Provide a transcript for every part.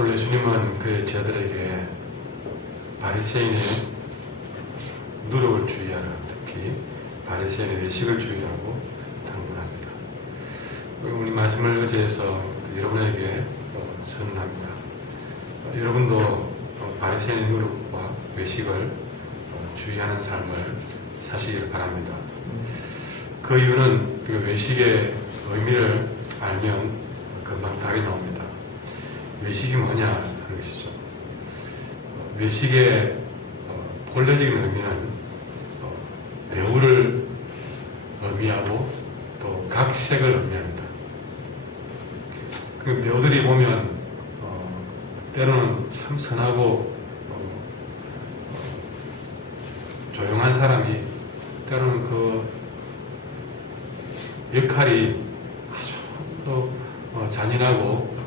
원래 주님은 그 저들에게 바리새인의 누룩을 주의하라, 특히 바리새인의 외식을 주의하라고 당부합니다. 우리 말씀을 의지해서 여러분에게 전합니다. 여러분도 바리새인의 누룩과 외식을 주의하는 삶을 사시길 바랍니다. 그 이유는 그 외식의 의미를 알면 금방 답이 나옵니다. 외식이 뭐냐 하는 것이죠. 외식의 본래적인 의미는 배우를 의미하고 또 각색을 의미합니다. 그 배우들이 보면 때로는 참 선하고 조용한 사람이 때로는 그 역할이 아주 또 잔인하고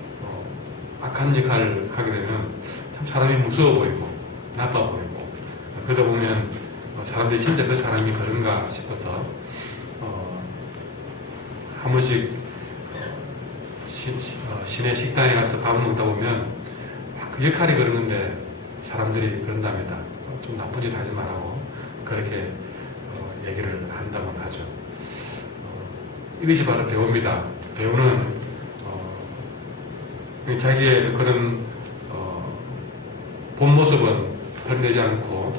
악한 역할을 하게 되면 참 사람이 무서워 보이고 나빠 보이고, 그러다 보면 사람들이 진짜 그 사람이 그런가 싶어서 한 번씩 시내 식당에 가서 밥 먹다 보면 그 역할이 그런 건데 사람들이 그런답니다. 좀 나쁜 짓 하지 말라고 그렇게 얘기를 한다고 하죠. 이것이 바로 배우입니다. 배우는 자기의 그런 본 모습은 드러내지 않고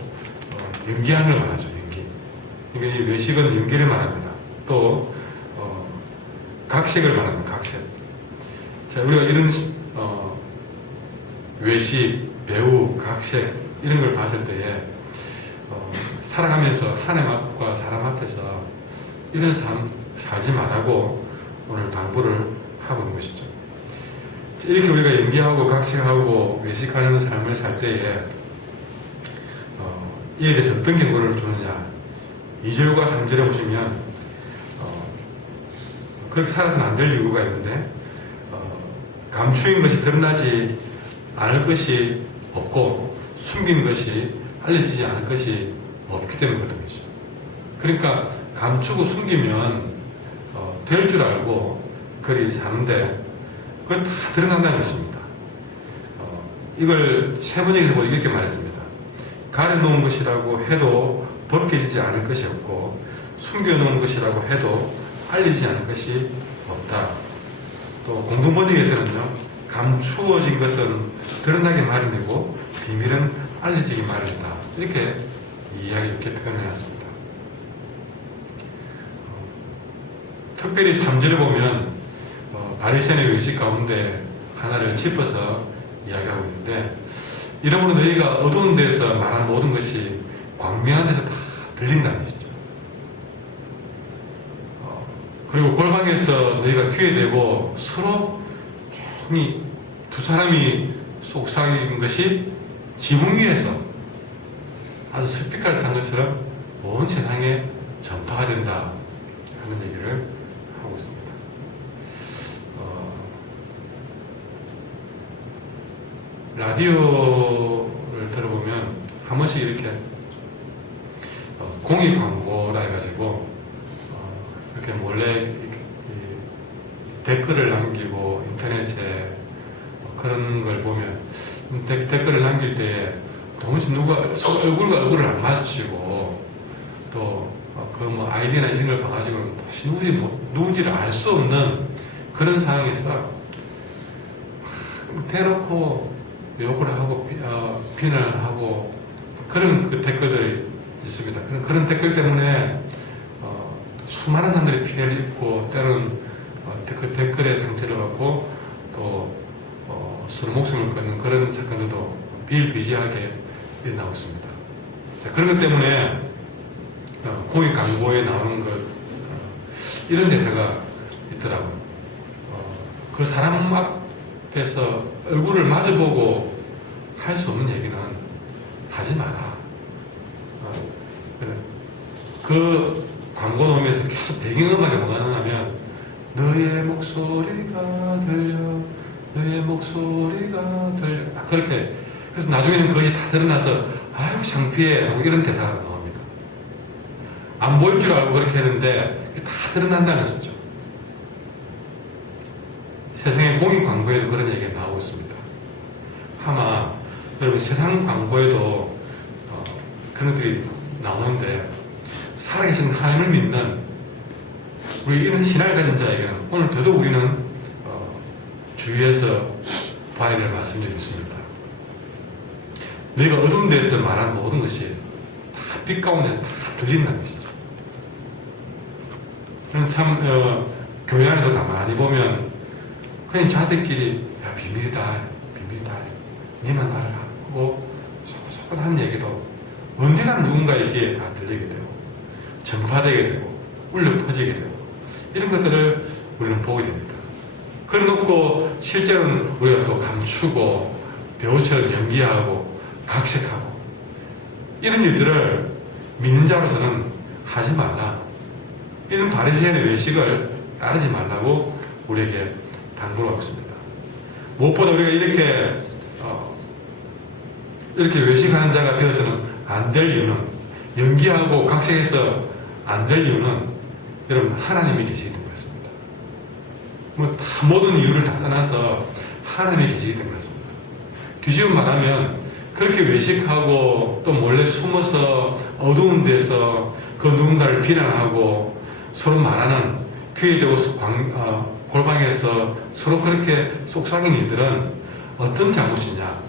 연기하는 걸 말하죠. 연기. 그러니까 이 외식은 연기를 말합니다. 또 각색을 말합니다. 각색. 자, 우리가 이런 외식, 배우, 각색 이런 걸 봤을 때에 살아가면서 하나님 앞과 사람 앞에서 이런 삶 살지 말라고 오늘 당부를 하고 있는 것이죠. 이렇게 우리가 연기하고 각색하고 외식하는 삶을 살 때에 이에 대해서 어떤 경고를 주느냐, 2절과 3절에 보시면 그렇게 살아서는 안 될 이유가 있는데 감추인 것이 드러나지 않을 것이 없고 숨긴 것이 알려지지 않을 것이 없기 때문이거든요. 그러니까 감추고 숨기면 될 줄 알고 그리 사는데 그건 다 드러난다는 것입니다. 이걸 세번역에서 보고 이렇게 말했습니다. 가려놓은 것이라고 해도 벗겨지지 않을 것이 없고 숨겨놓은 것이라고 해도 알리지 않을 것이 없다. 또 공동번역에서는요, 감추어진 것은 드러나기 마련이고 비밀은 알려지기 마련이다. 이렇게 이야기 좋게 표현해놨습니다. 특별히 3절에 보면 바리새인의 외식 가운데 하나를 짚어서 이야기하고 있는데, 이러므로 너희가 어두운 데서 말하는 모든 것이 광명한 데서 다 들린다는 것이죠. 그리고 골방에서 너희가 귀에 대고 서로 조용히 두 사람이 속삭인 것이 지붕 위에서 아주 스피커를 탄 것처럼 온 세상에 전파가 된다 하는 얘기를 하고 있습니다. 라디오를 들어보면 한 번씩 이렇게 공익 광고라 해가지고 이렇게 몰래 댓글을 남기고 인터넷에 그런 걸 보면 댓글을 남길 때 도무지 누가 얼굴과 얼굴을 안 마주치고 또 그 뭐 아이디나 이런 걸 봐가지고 누군지를 알 수 없는 그런 상황에서 대놓고 욕을 하고 비난을 하고 그런 그 댓글들이 있습니다. 그런 댓글 때문에 수많은 사람들이 피해를 입고 때로는 그 댓글에 상처를 받고 또 서로 목숨을 끊는 그런 사건들도 비일비재하게 일어나고 있습니다. 그런 것 때문에 공익 광고에 나오는 것 이런 대사가 있더라고요. 그 사람 앞에서 얼굴을 마주보고 할 수 없는 얘기는 하지 마라. 그 광고 나오면서 계속 배경음악이 뭐가 나오냐면 너의 목소리가 들려, 너의 목소리가 들려. 그렇게. 그래서 나중에는 그것이 다 드러나서 아이고 창피해 하고 이런 대사가 나옵니다. 안 보일 줄 알고 그렇게 했는데 다 드러난다는 것이죠. 세상의 공익 광고에도 그런 얘기가 나오고 있습니다. 아마 여러분 세상 광고에도 그런 것들이 나오는데 살아계신 하나님을 믿는 우리 이런 신앙을 가진 자에게는 오늘 더더욱 우리는 주위에서 봐야 될 말씀이 있습니다. 내가 어두운 데서 말하는 모든 것이 다 빛 가운데서 다 들린다는 것이죠. 참 교회 안에도 가만히 보면 그냥 자들끼리 야 비밀이다 니만 알아고 소소한 얘기도 언젠가 누군가에게 다 들리게 되고 전파되게 되고 울려 퍼지게 되고 이런 것들을 우리는 보게 됩니다. 그래 놓고 실제로는 우리가 또 감추고 배우처럼 연기하고 각색하고 이런 일들을 믿는 자로서는 하지 말라. 이런 바리새인의 외식을 따르지 말라고 우리에게 당부하고 있습니다. 무엇보다 우리가 이렇게 외식하는 자가 되어서는 안 될 이유는, 연기하고 각색해서 안 될 이유는 여러분 하나님이 계시기 때문에 그렇습니다. 모든 이유를 다 떠나서 하나님이 계시기 때문에 그렇습니다. 뒤집어 말하면 그렇게 외식하고 또 몰래 숨어서 어두운 데서 그 누군가를 비난하고 서로 말하는 귀에 대고 골방에서 서로 그렇게 속삭이는 일들은 어떤 잘못이냐?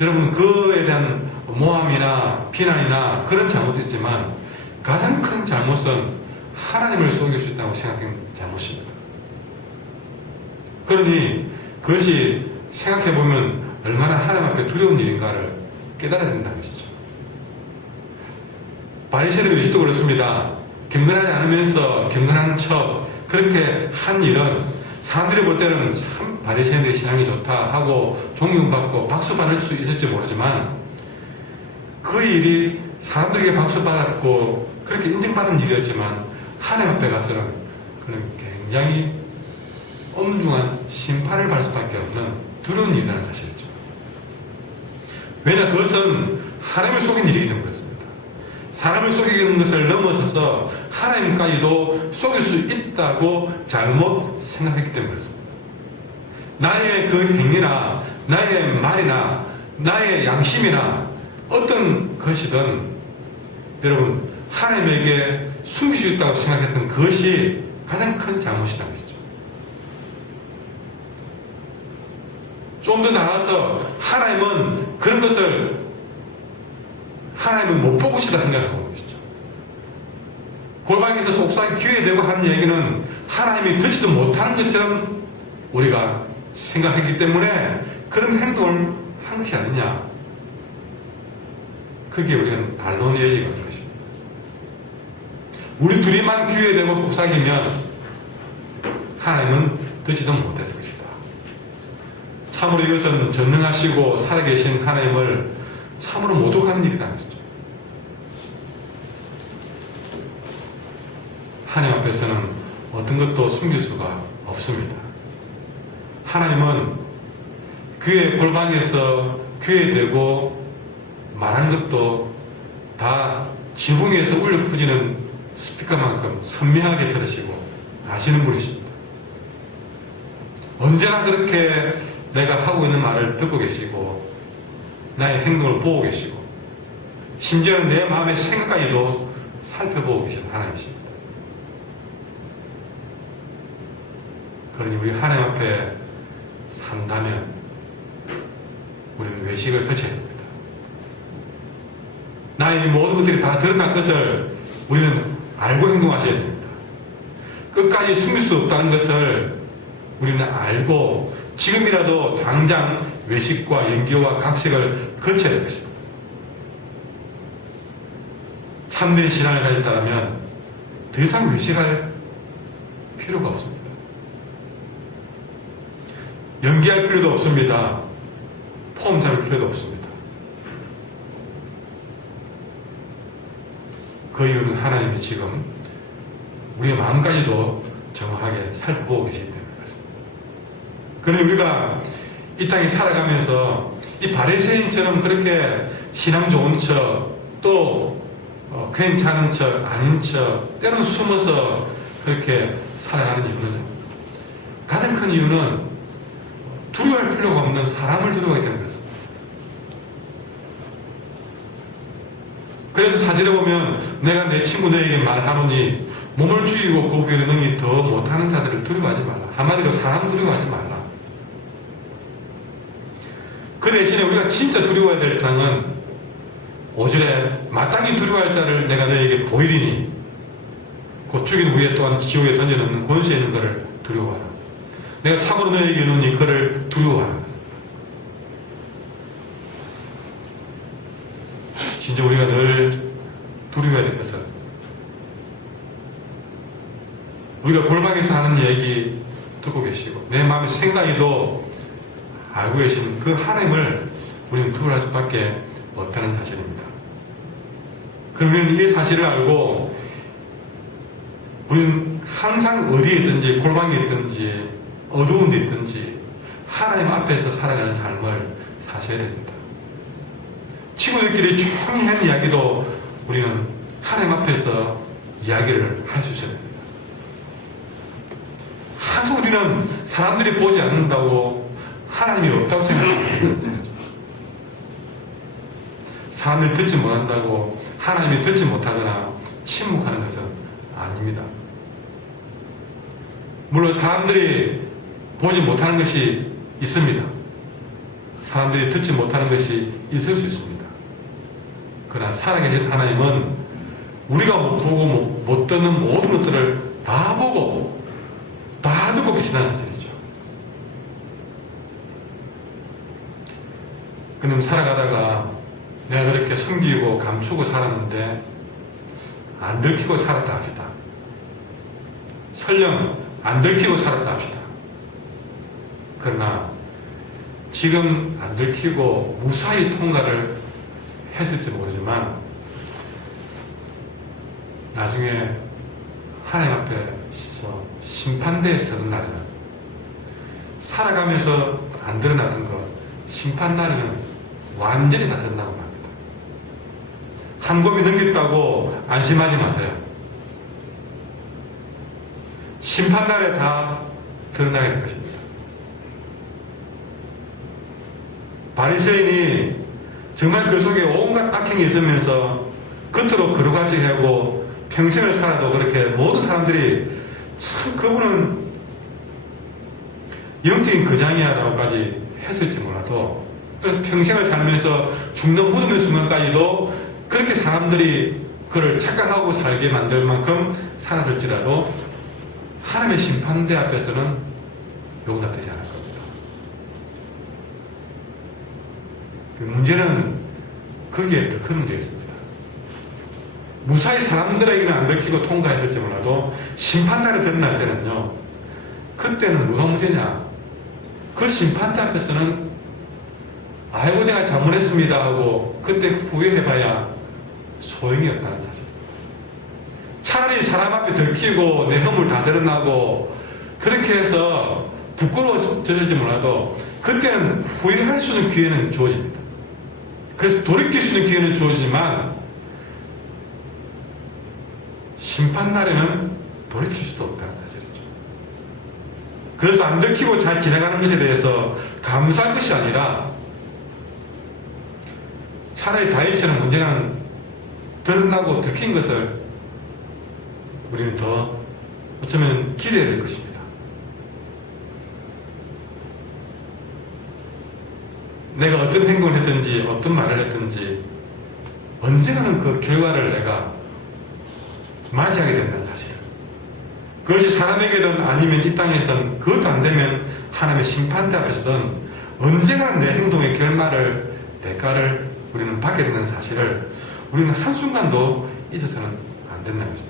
여러분 그에 대한 모함이나 비난이나 그런 잘못도 있지만 가장 큰 잘못은 하나님을 속일 수 있다고 생각하는 잘못입니다. 그러니 그것이 생각해보면 얼마나 하나님 앞에 두려운 일인가를 깨달아야 된다는 것이죠. 바리새인의 외식도 그렇습니다. 경건하지 않으면서 경건한 척 그렇게 한 일은 사람들이 볼 때는 참 바리새인의 신앙이 좋다 하고 존경받고 박수 받을 수 있을지 모르지만 그 일이 사람들에게 박수 받았고 그렇게 인정받은 일이었지만 하나님 앞에 가서는 그는 굉장히 엄중한 심판을 받을 수밖에 없는 두려운 일이라는 사실이죠. 왜냐 그것은 하나님을 속인 일이기 때문에 그렇습니다. 사람을 속이는 것을 넘어서서 하나님까지도 속일 수 있다고 잘못 생각했기 때문에 그렇습니다. 나의 그 행위나 나의 말이나 나의 양심이나 어떤 것이든 여러분 하나님에게 숨길 수 있다고 생각했던 그것이 가장 큰 잘못이라는 것이죠. 좀 더 나아가서 하나님은 그런 것을 하나님은 못 보고 싶다 생각하고 있는 것이죠. 골방에서 속삭이 귀에 대고 하는 얘기는 하나님이 듣지도 못하는 것처럼 우리가 생각했기 때문에 그런 행동을 한 것이 아니냐. 그게 우리는 반론의 여지가 있는 것입니다. 우리 둘이만 귀에 대고 속삭이면 하나님은 듣지도 못했을 것이다. 참으로 이것은 전능하시고 살아계신 하나님을 참으로 모독하는 일이라는 것이죠. 하나님 앞에서는 어떤 것도 숨길 수가 없습니다. 하나님은 귀에 골방에서 귀에 대고 말한 것도 다 지붕에서 울려 퍼지는 스피커만큼 선명하게 들으시고 아시는 분이십니다. 언제나 그렇게 내가 하고 있는 말을 듣고 계시고 나의 행동을 보고 계시고 심지어는 내 마음의 생각까지도 살펴보고 계시는 하나님이십니다. 그러니 우리 하나님 앞에 산다면 우리는 외식을 거쳐야 됩니다. 나의 모든 것들이 다 드러난 것을 우리는 알고 행동하셔야 됩니다. 끝까지 숨길 수 없다는 것을 우리는 알고 지금이라도 당장 외식과 연기와 각색을 거쳐야 될 것입니다. 참된 신앙을 가졌다면 더 이상 외식할 필요가 없습니다. 연기할 필요도 없습니다. 폼 잡을 필요도 없습니다. 그 이유는 하나님이 지금 우리의 마음까지도 정확하게 살펴보고 계시기 때문에 그렇습니다. 그러니 우리가 이 땅에 살아가면서 이 바리새인처럼 그렇게 신앙 좋은 척 또 괜찮은 척 아닌 척 때로는 숨어서 그렇게 살아가는 이유는 가장 큰 이유는 두려워할 필요가 없는 사람을 두려워하기 때문에 그렇습니다. 그래서 사진에 보면 내가 내 친구 너에게 말하노니 몸을 죽이고 그 후에 능히 더 못하는 자들을 두려워하지 말라. 한마디로 사람 두려워하지 말라. 그 대신에 우리가 진짜 두려워해야 될 사람은 5절에 마땅히 두려워할 자를 내가 너에게 보이리니 곧 죽인 후에 또한 지옥에 던져놓는 권세 있는 것을 두려워하라. 내가 참으로 너에게 이르노니 그를 두려워하라. 진짜 우리가 늘 두려워해야 될 것은 우리가 골방에서 하는 얘기 듣고 계시고 내 마음의 생각에도 알고 계신 그 하나님을 우리는 두려워할 수밖에 없다는 사실입니다. 그럼 우리는 이 사실을 알고 우리는 항상 어디에 있든지 골방에 있든지 어두운 데 있든지 하나님 앞에서 살아가는 삶을 사셔야 됩니다. 친구들끼리 조용히 한 이야기도 우리는 하나님 앞에서 이야기를 할 수 있어야 됩니다. 항상 우리는 사람들이 보지 않는다고 하나님이 없다고 생각합니다. 사람을 듣지 못한다고 하나님이 듣지 못하거나 침묵하는 것은 아닙니다. 물론 사람들이 보지 못하는 것이 있습니다. 사람들이 듣지 못하는 것이 있을 수 있습니다. 그러나 살아계신 하나님은 우리가 보고 못 듣는 모든 것들을 다 보고 다 듣고 계시다는 사실이죠. 그럼 살아가다가 내가 그렇게 숨기고 감추고 살았는데 안 들키고 살았다 합시다. 설령 안 들키고 살았다 합시다. 그러나 지금 안 들키고 무사히 통과를 했을지 모르지만 나중에 하나님 앞에서 심판대에 서는 날에는 살아가면서 안 드러났던 것 심판 날에는 완전히 다 드러나고 맙니다. 한 곱이 넘겼다고 안심하지 마세요. 심판 날에 다 드러나게 될 것입니다. 바리새인이 정말 그 속에 온갖 악행이 있으면서 겉으로 거룩하지 하고 평생을 살아도 그렇게 모든 사람들이 참 그분은 영적인 거장이야라고까지 했을지 몰라도 그래서 평생을 살면서 죽는 무덤의 순간까지도 그렇게 사람들이 그를 착각하고 살게 만들 만큼 살았을지라도 하나님의 심판대 앞에서는 용납되지 않을 겁니다. 문제는 거기에 더 큰 문제가 있습니다. 무사히 사람들에게는 안 들키고 통과했을지 몰라도 심판날에 드러날 때는요, 그때는 뭐가 문제냐? 그 심판대 앞에서는 아이고 내가 잘못했습니다 하고 그때 후회해봐야 소용이 없다는 사실. 차라리 사람 앞에 들키고 내 허물 다 드러나고 그렇게 해서 부끄러워질지 몰라도 그때는 후회할 수 있는 기회는 주어집니다. 그래서 돌이킬 수 있는 기회는 주어지지만 심판날에는 돌이킬 수도 없다는 사실이죠. 그래서 안 들키고 잘 지나가는 것에 대해서 감사할 것이 아니라 차라리 다윗처럼 문제는 드러나고 들킨 것을 우리는 더 어쩌면 기대해야 될 것입니다. 내가 어떤 행동을 했든지 어떤 말을 했든지 언젠가는 그 결과를 내가 맞이하게 된다는 사실. 그것이 사람에게든 아니면 이 땅에서든 그것도 안 되면 하나님의 심판대 앞에서든 언젠가는 내 행동의 결말을 대가를 우리는 받게 되는 사실을 우리는 한순간도 잊어서는 안 된다는 것이죠.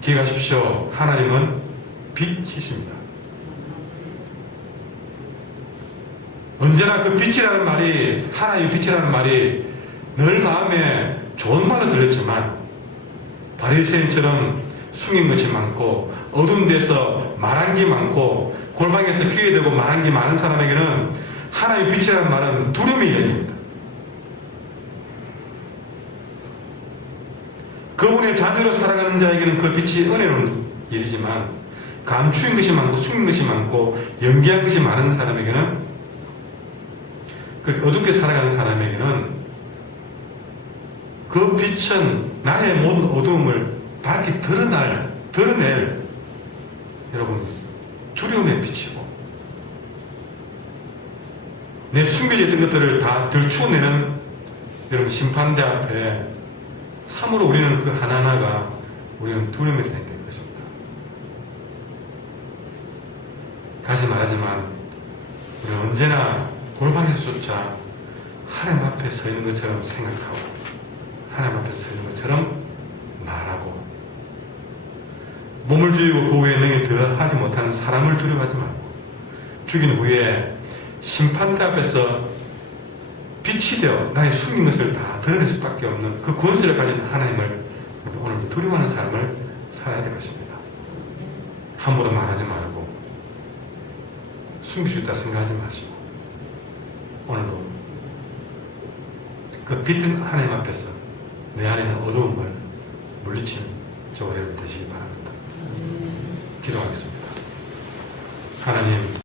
기억하십시오. 하나님은 빛이십니다. 언제나 그 빛이라는 말이, 하나님의 빛이라는 말이 늘 마음에 좋은 말로 들렸지만 바리새인처럼 숨긴 것이 많고 어두운 데서 말한 게 많고 골방에서 귀에 대고 말한 게 많은 사람에게는 하나님의 빛이라는 말은 두려움의 이야기입니다. 그분의 자녀로 살아가는 자에게는 그 빛이 은혜로운 일이지만 감추인 것이 많고 숨긴 것이 많고 연기한 것이 많은 사람에게는 그 어둡게 살아가는 사람에게는 그 빛은 나의 모든 어두움을 밝게 드러낼 여러분 두려움의 빛이고 내 숨겨져 있던 것들을 다 들추어내는 여러분 심판대 앞에 참으로 우리는 그 하나하나가 우리는 두려움이 되는 것입니다. 다시 말하지만 우리는 언제나 골방에서조차 하나님 앞에 서 있는 것처럼 생각하고 하나님 앞에 서 있는 것처럼 말하고 몸을 죽이고 그 후에 능히 더하지 못하는 사람을 두려워하지 말고 죽인 후에 심판대 앞에서 빛이 되어 나의 숨긴 것을 다 드러낼 수밖에 없는 그 권세를 가진 하나님을 오늘 두려워하는 삶을 살아야 될 것입니다. 함부로 말하지 말고 숨길 수 있다 생각하지 마시고 오늘도 그 빛은 하나님 앞에서 내 안에 있는 어두움을 물리치는 저와 여러분 되시기 바랍니다. 기도하겠습니다. 하나님